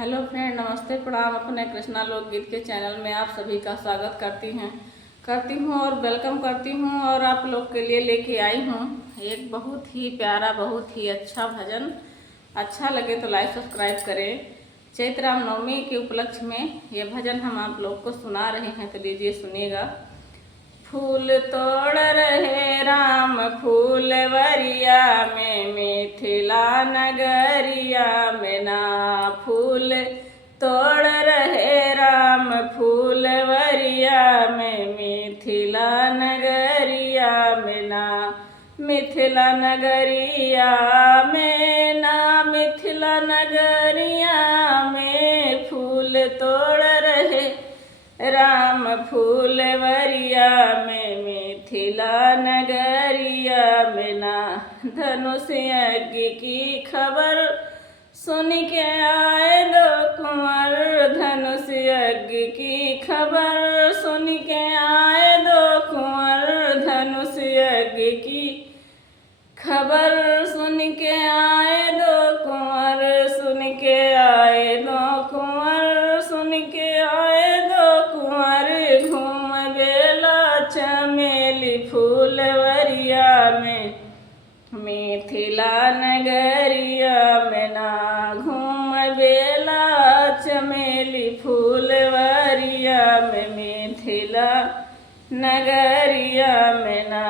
Hello friend, नमस्ते, प्रणाम। अपने कृष्णा लोकगीत के चैनल में आप सभी का स्वागत करती हूँ और वेलकम करती हूँ। और आप लोग के लिए लेके आई हूँ एक बहुत ही प्यारा, बहुत ही अच्छा भजन। अच्छा लगे तो लाइक सब्सक्राइब करें। चैत्र रामनवमी के उपलक्ष्य में ये भजन हम आप लोग को सुना रहे हैं, तो लीजिए सुनिएगा। फूल तोड़ रहे राम फूलवरिया में, मिथिला नगरिया में ना। फूल तोड़ रहे राम फूलवरिया में, मिथिला नगरिया में ना। मिथिला नगरिया में ना, मिथिला नगरिया में फूल तोड़ रहे राम फूलवरिया में, मिथिला नगरिया में ना। धनुष यज्ञ की खबर सुन के आए दो कुंवर, धनुष यज्ञ की खबर सुन के आए दो कुंवर, धनुष यज्ञ की खबर सुन के आए दो कुंवर, सुन के आए दो कुंवर, सुन के आए दो कुंवर। घूम बेला चमेली फूलवरिया में, मिथिला नगरिया में ना। घूम बेला चमेली फूलवरिया में, मिथिला नगरिया में ना।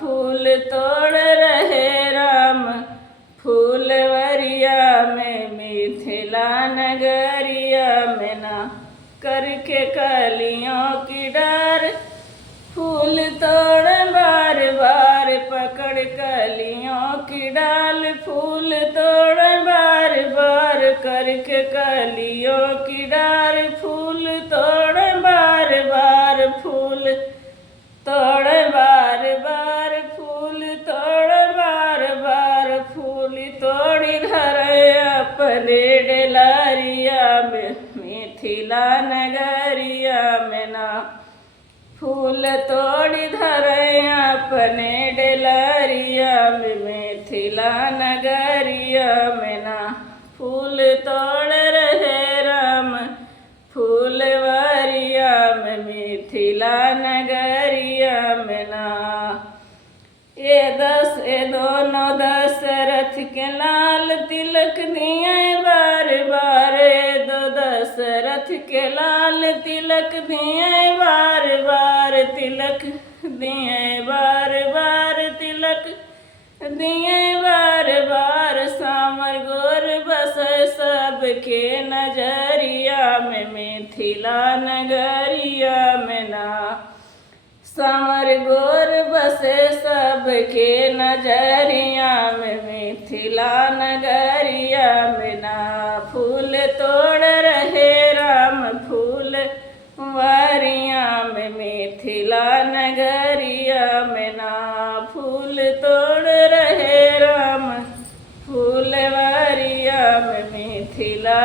फूल तोड़ रहे राम फूलवरिया में, मिथिला नगरिया में ना। करके कलियों की डार फूल तोड़ बार बार, पकड़ कलियों की डाल फूल तोड़ बार बार। करके कलियों की डार फूल तोड़ बार बार, फूल तोड़ बार बार, फूल तोड़ बार बार। फूल तोड़ी धरे अपने डेलरिया में, मिथिला नगरिया में ना। फूल तोड़ी धरे अपने डेलरिया में, मिथिला नगरिया में ना। फूल तोड़ रहे राम फूलवरिया में, मिथिला नगरिया में ना। ये दोनों दशरथ के लाल तिलक दिए बार बार, दो दशरथ के लाल तिलक दिए बार बार, तिलक दिए बार बार, तिलक दिए बार बार। सामर गोर बस सबके नजरिया में, मिथिला नगरिया में ना। समर गोर बसे सबके नजरिया में, मिथिला नगरिया में ना। फूल तोड़ रहे राम फूलवरिया में, मिथिला नगरिया में ना। फूल तोड़ रहे राम फूलवरिया में, मिथिला